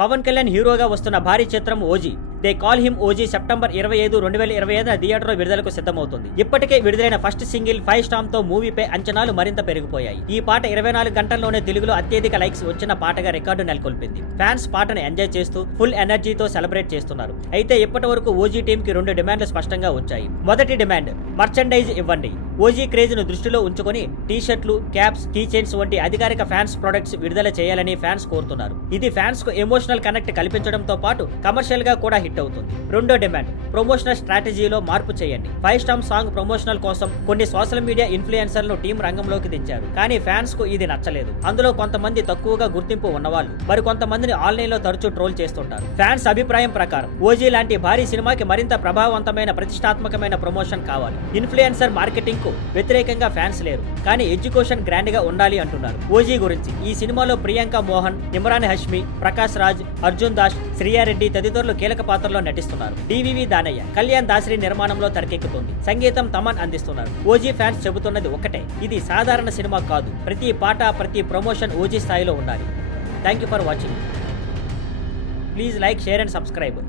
పవన్ కళ్యాణ్ హీరోగా వస్తున్న భారీ చిత్రం OG. They call him OG September 25, 2025 థియేటర్లో విడుదలకు సిద్ధమవుతుంది. ఇప్పటికే విడుదలైన ఫస్ట్ సింగిల్ 5 స్టార్ తో మూవీపై అంచనాలు మరింత పెరిగిపోయాయి. ఈ పాట 24 గంటల్లోనే తెలుగులో అత్యధిక లైక్స్ వచ్చిన పాటగా రికార్డు నెలకొల్పింది. ఫ్యాన్స్ పాటను ఎంజాయ్ చేస్తూ ఫుల్ ఎనర్జీతో సెలబ్రేట్ చేస్తున్నారు. అయితే ఇప్పటి వరకు ఓజీ టీమ్ కి 2 డిమాండ్లు స్పష్టంగా వచ్చాయి. మొదటి డిమాండ్, మర్చండైజ్ ఇవ్వండి. ఓజీ క్రేజ్ ను దృష్టిలో ఉంచుకొని టీ-షర్ట్లు, క్యాప్స్, కీ చైన్స్ వంటి అధికారిక ఫ్యాన్స్ ప్రొడక్ట్స్ విడుదల చేయాలని ఫ్యాన్స్ కోరుతున్నారు. ఇది ఫ్యాన్స్ కు ఎమోషనల్ కనెక్ట్ కల్పించడంతో పాటు కమర్షియల్ గా కూడా హిట్ అవుతుంది. రెండో డిమాండ్, ప్రమోషనల్ స్ట్రాటజీలో మార్పు చేయండి. 5 స్టార్ సాంగ్ ప్రమోషనల్ కోసం కొన్ని సోషల్ మీడియా ఇన్ఫ్లుయెన్సర్లను టీం రంగంలోకి దించారు. కానీ ఫ్యాన్స్ కు ఇది నచ్చలేదు. అందులో కొంతమంది తక్కువగా గుర్తింపు ఉన్నవాళ్ళు మరి కొంతమందిని ఆన్లైన్ లో తరచూ ట్రోల్ చేస్తుంటారు. ఫ్యాన్స్ అభిప్రాయం ప్రకారం ఓజీ లాంటి భారీ సినిమాకి మరింత ప్రభావవంతమైన ప్రతిష్టాత్మకమైన ప్రమోషన్ కావాలి. ఇన్ఫ్లుయెన్సర్ మార్కెటింగ్ కు వ్యతిరేకంగా ఫ్యాన్స్ లేరు, కానీ ఎడ్యుకేషన్ గ్రాండ్ గా ఉండాలి అంటున్నారు. ఓజీ గురించి, ఈ సినిమాలో ప్రియాంక మోహన్, ఇమ్రాన్ హష్మి, ప్రకాష్ రాజ్, అర్జున్ దాస్, శ్రీయారెడ్డి తదితరులు కీలక పాత్రలో నటిస్తున్నారు. డివివి దానయ్య, కళ్యాణ్ దాసరి నిర్మాణంలో తెరకెక్కుతుంది. సంగీతం తమన్ అందిస్తున్నారు. ఓజీ ఫ్యాన్స్ చెబుతున్నది ఒకటే, ఇది సాధారణ సినిమా కాదు. ప్రతి పాట, ప్రతి ప్రమోషన్ ఓజీ స్థాయిలో ఉండాలి. Thank you for watching. Please like, share and subscribe.